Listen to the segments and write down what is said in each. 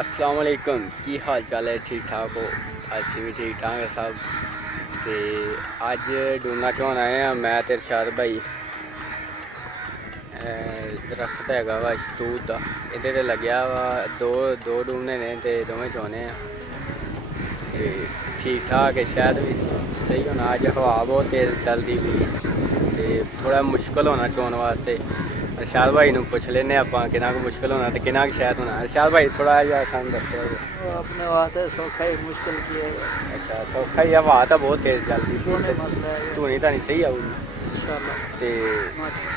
अस्सलाम वालेकुम की हाल चाल है? ठीक ठाक हो? अच्छी भी ठीक ठाक है सब। तो अज डूना चौन आए हैं मैं तो इरशाद भाई। दरख्त हैगा वा शतूत का, ये लग्या वा दो दो डूने ने तो दोवें चौने ठीक ठाक है। शायद भी सही होना। अज हवा बहुत तेज़ चलती भी तो थोड़ा मुश्किल होना चौन वास्ते। इरशाद भाई नूं पुछ लेने आप कितना मुश्किल होना तो कितना शायद होना। इरशाद भाई थोड़ा जहा सानूं दसो। अपने वास्ते सौखा ही मुश्किल की है। अच्छा सौखा ही, हवा तो बहुत तेज़ चलती, मसला है धूनी तो नहीं सही आऊगी इंशाल्लाह। तो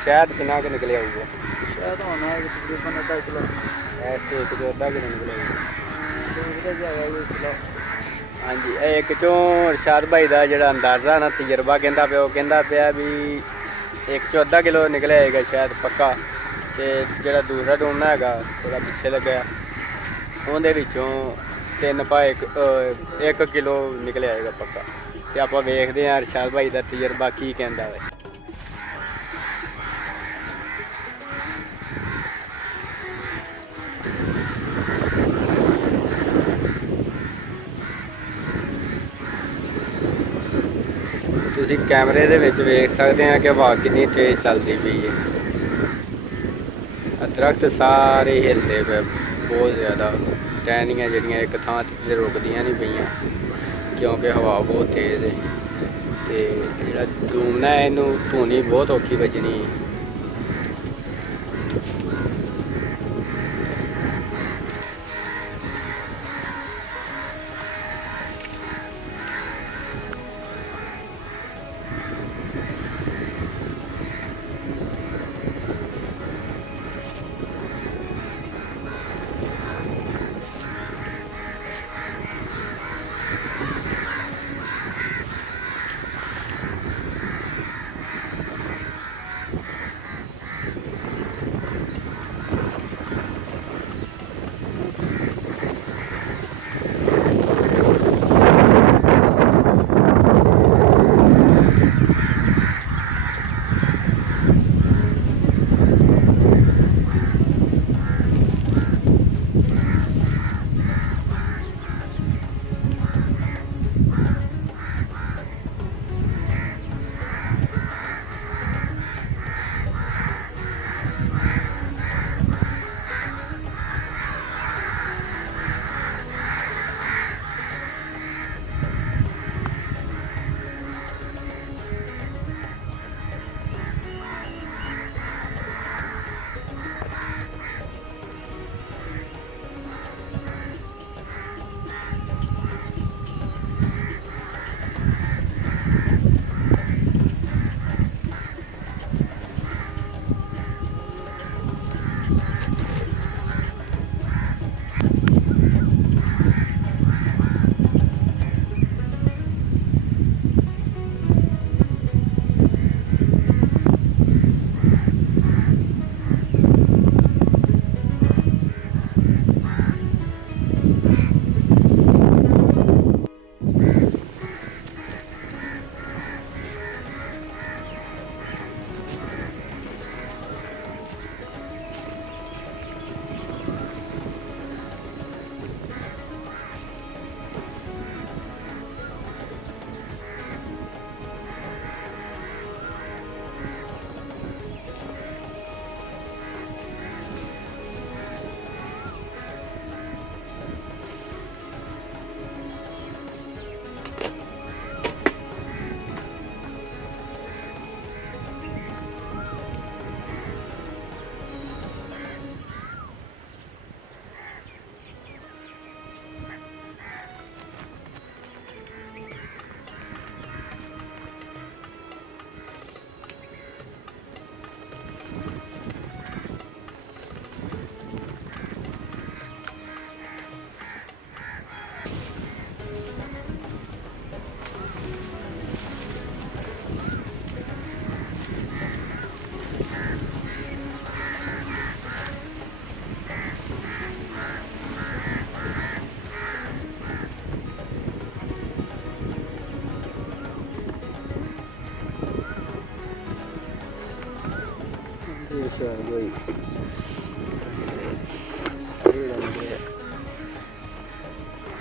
शायद कितना के निकले आऊगा? शायद होना है तकरीबन आधा किलो। ऐसे एक जो अद्धा किलो निकले दूसरे जाएगा ये किलो। हाँ जी। एक चो इरशाद भाई का जो अंदाज़ा ना तजर्बा कहता पे कहता पाया भी एक चो अद्धा किलो निकले आएगा शायद पक्का। तो जो दूसरा डूमना है थोड़ा पिछे लगे उन्हें तीन पा एक किलो निकले आएगा पक्का। तो आप वेखते हैं इरशाद भाई का तजर्बा की कहता है। तुसी कैमरे दे विच वेख सकते हैं कि हवा कितनी तेज़ चलती पई है। दरख्त सारे हिलते पे बहुत ज़्यादा। टहनियाँ जड़ियाँ एक थां ते रुकदियां नहीं पईयां क्योंकि हवा बहुत तेज़ है। तो जो डूमना है इनू धूनी बहुत औखी बजनी।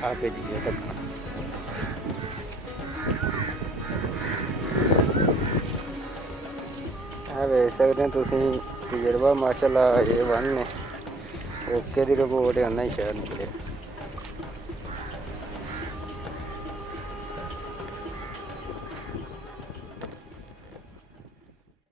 ਆ ਭੇਜੀ ਹੈ ਤੱਕ ਆ ਵੇਖ ਸਕਦੇ ਹੋ ਤੁਸੀਂ ਤਜਰਬਾ ਮਾਸ਼ਾਅੱਲਾ A1 ਨੇ ਓਕੇ ਦੀ ਰਿਪੋਰਟ ਉਹਨਾਂ ਹੀ ਸ਼ਾਇਦ ਨਿਕਲੇ।